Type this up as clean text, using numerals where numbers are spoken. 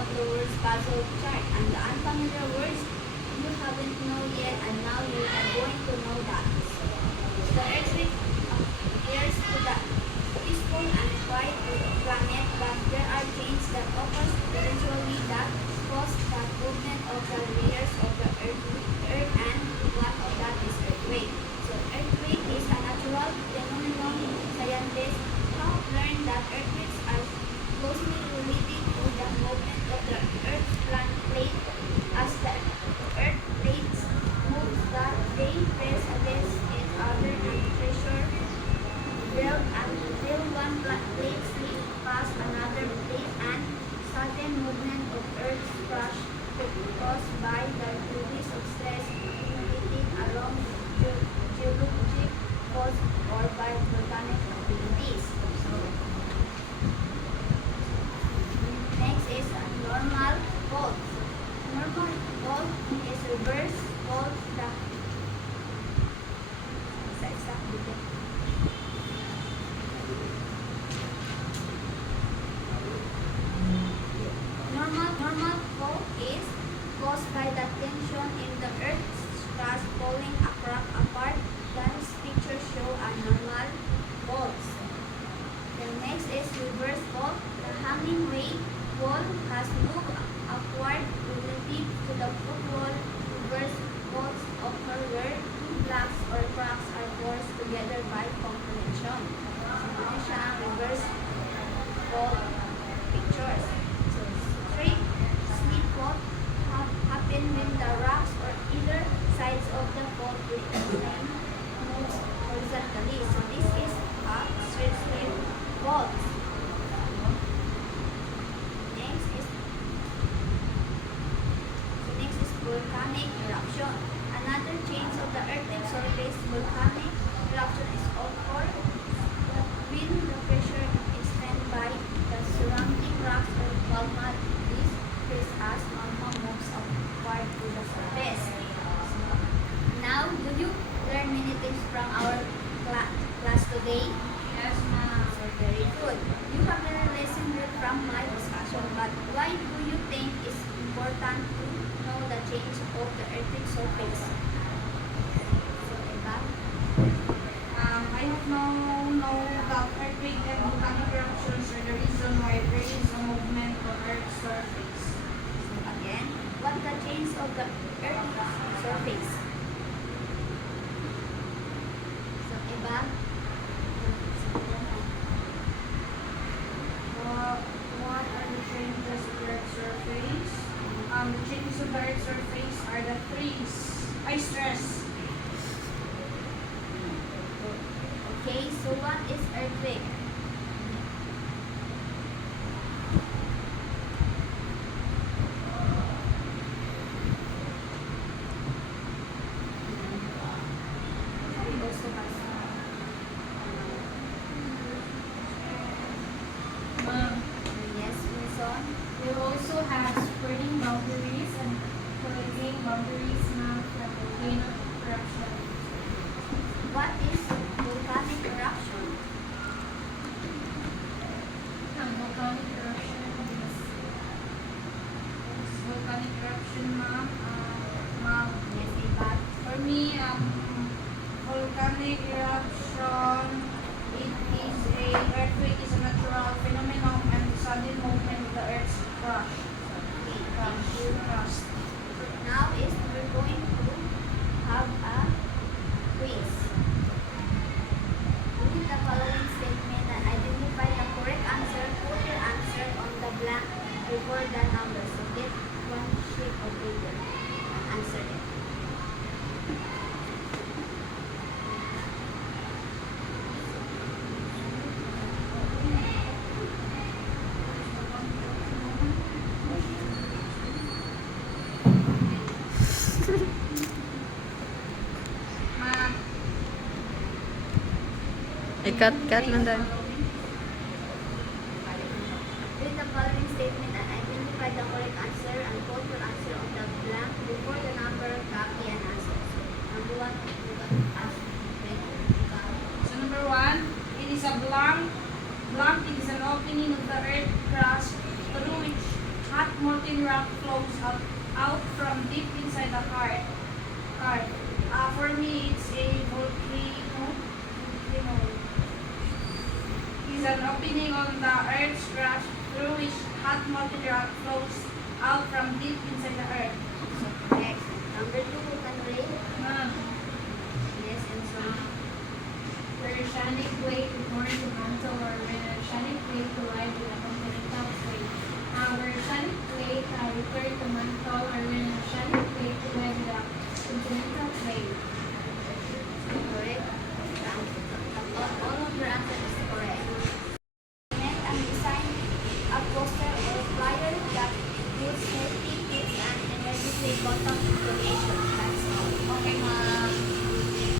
on the words puzzle chart. And the unfamiliar words you haven't known yet, and now you are going to know that. The Earth appears to the peaceful and quiet planet, but there are changes that occur eventually that cause the movement of the layers of the Earth, and one of that is earthquake. So earthquake is a natural phenomenon. Scientists have learned that earthquakes are closely related to the movement of the Earth's plate. As the Earth plates move, that they press against each other and pressure build until one plate slips past another plate, and sudden movement of Earth's crust caused by the release of stress accumulated along geologic faults or by volcanic activities. Next is a normal fault. Normal fault is reverse fault that normal fault is caused by the tension in the Earth's crust pulling a crack apart. These pictures show a normal fault. The next is reverse fault. The hanging wall has moved upward relative to the foot wall. Reverse faults occur where two blocks or cracks are forced together by compression. So, ito siya ang reverse fault pictures. So, straight slip fault happen when the rocks or either sides of the fault line moves horizontally. So, this is a straight slip fault. Next is volcanic eruption. Another change of the Earth's surface. Volcanic eruption is occurred when the pressure extended by the surrounding rocks or magma is increased as magma moves upward to the surface. Now, do you learn many things from our class today? Yes, ma'am. So, very good. You have learned a lesson here from my discussion, but why do you think it's important to know the change of the Earth's surface? So, Eva? I have know that earthquake and volcanic eruptions are the reason why there is a movement on Earth's surface. So, again, what's the change of the Earth's surface? So, Eva? What are the changes of the Earth's surface? The changes of the Earth's surface are the stress. Okay, so what is earthquake? Yes, Wilson. We also have spreading boundaries and closing boundaries now from volcano eruption. What is volcanic eruption? Volcanic eruption is volcanic eruption, ma'am. Yes, Eva. For me, volcanic eruption, earthquake is a natural phenomenon and sudden movement of the Earth's crust. Crust. Now is we're going to have a quiz. Read the following statement and identify the correct answer. Put your answer on the blank before the number. So get one sheet of paper and answer it. Ma'am, Cut lang dahil. Read the following statement and identify the correct answer and put your answer on the blank before the number, copy, and answer. So, number one, you got ask. so number one, it is a blank. Blank, it is an opening of the Earth crust through which hot molten out from deep inside the card. For me, it's a volcano. Is an opening on the Earth's crust through which hot molten rock flows out from deep inside the Earth. Correct. Number 2, volcano. Ah. Yes, and so Where oceanic plate forms a mantle or when oceanic plate collide with a continental plate. Where oceanic plate refer to mantle or when oceanic plate collide with a continental plate. correct. All of your answers is correct. Invent and design a poster or flyer that includes healthy tips and emergency contact information.